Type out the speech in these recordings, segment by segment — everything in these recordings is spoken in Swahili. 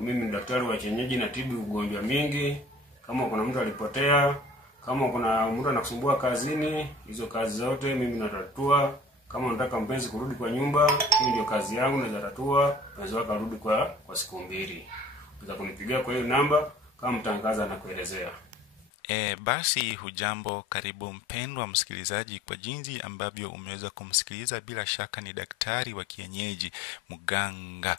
Mimi ni daktari wa kienyeji, natibu ugonjwa mingi. Kama kuna mtu alipotea, kama kuna mtu anakusumbua kazini, hizo kazi zote mimi natatua. Kama unataka mpenzi kurudi kwa nyumba, hii ndio kazi yangu, naweza tatua mpenzi wako arudi kwa siku 2. Unaweza kunipigia kwa hiyo namba kama mtangaza na kuelezea. Basi hujambo, karibu mpendwa msikilizaji. Kwa jinsi ambavyo umeweza kumsikiliza, bila shaka ni daktari wa kienyeji mganga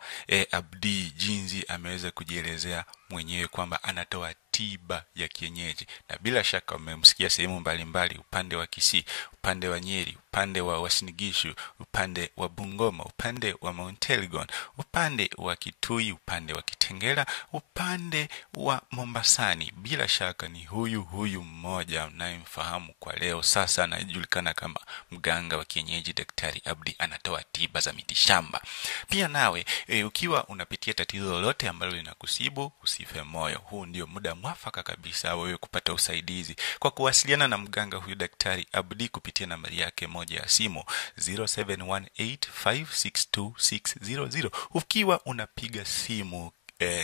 Abdi. Jinsi ameweza kujielezea mwenyewe kwamba anatoa tiba ya kienyeji, na bila shaka umemsikia sehemu mbalimbali, upande wa Kisii, upande wa Nyeri, upande wa Uasin Gishu, upande wa Bungoma, upande wa Mount Elgon, upande wa Kitui, upande wa Kitengela, upande wa Mombasani. Bila shaka ni huyu mmoja mnayemfahamu kwa leo sasa, anajulikana kama mganga wa kienyeji Daktari Abdi. Anatoa tiba za mitishamba. Pia nawe ukiwa unapitia tatizo lolote ambalo linakusibu, usife moyo. Huu ndio muda mwafaka kabisa wewe kupata usaidizi kwa kuwasiliana na mganga huyu Daktari Abdi kupitia nambari yake moja ya simu 0718562600. Ukiwa unapiga simu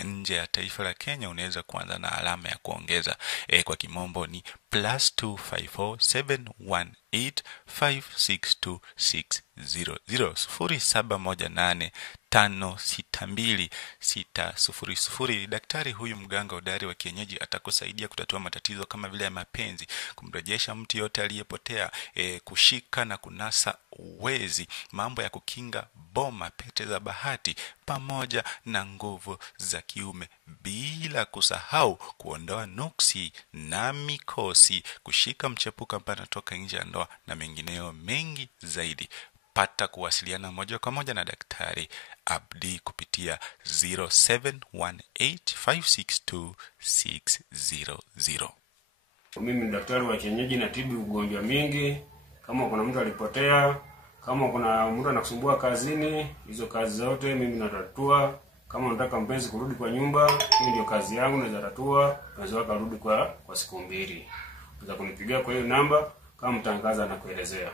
nje ya taifa la Kenya, unaweza kuanza na alama ya kuongeza, kwa kimombo ni +254 718 562 600. Daktari huyu mganga hodari wa kienyeji atakusaidia kutatua matatizo kama vile ya mapenzi, kumrejesha mtu yote aliyepotea, kushika na kunasa wezi, mambo ya kukinga boma, pete za bahati, pamoja na nguvu za kiume, bila kusahau kuondoa nuksi na mikosi, kushika mchepuko ambaye anatoka nje ya ndoa na mengineyo mengi zaidi. Pata kuwasiliana moja kwa moja na Daktari Abdi kupitia 0718562600. Mimi ni daktari wa kienyeji, natibu ugonjwa mingi. Kama kuna mtu alipotea, kama kuna mtu anakusumbua kazini, hizo kazi zote mimi natatua. Kama unataka mpenzi kurudi kwa nyumba, hii ndio kazi yangu, naweza tatua mpenzi wako arudi kwa siku 2. Unaweza kunipigia kwa hiyo namba kama mtangaza na kuelezea.